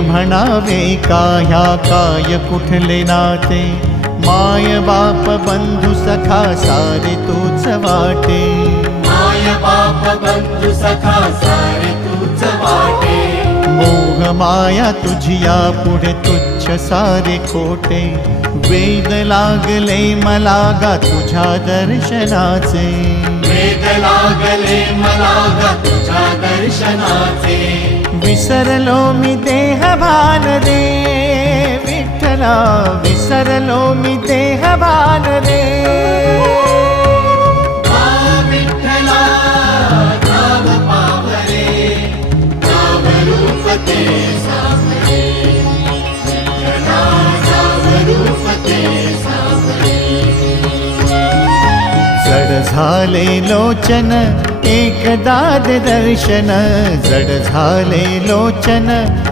म्हणावे काह्या काय कुठले नाते, माय बाप बंधू सखा सारे तूच वाटे, माय बाप बंधू सखा सारे तूच वाटे, मोह माया तुझिया पुढे तुच्छ सारे खोटे, वेद लागले मला गा तुझ्या दर्शनाचे, वेद लागले मला गा तुझ्या दर्शनाचे, विसरलो मी देह भान रे विठ्ठला, विसरलो मी देह भान रे, विठ्ठला नाव पावरे, नाव रूप ते सावरे, विठ्ठला नाव रूप ते सावरे, जड झाले लोचन एकदा दे दर्शन, जड झाले लोचन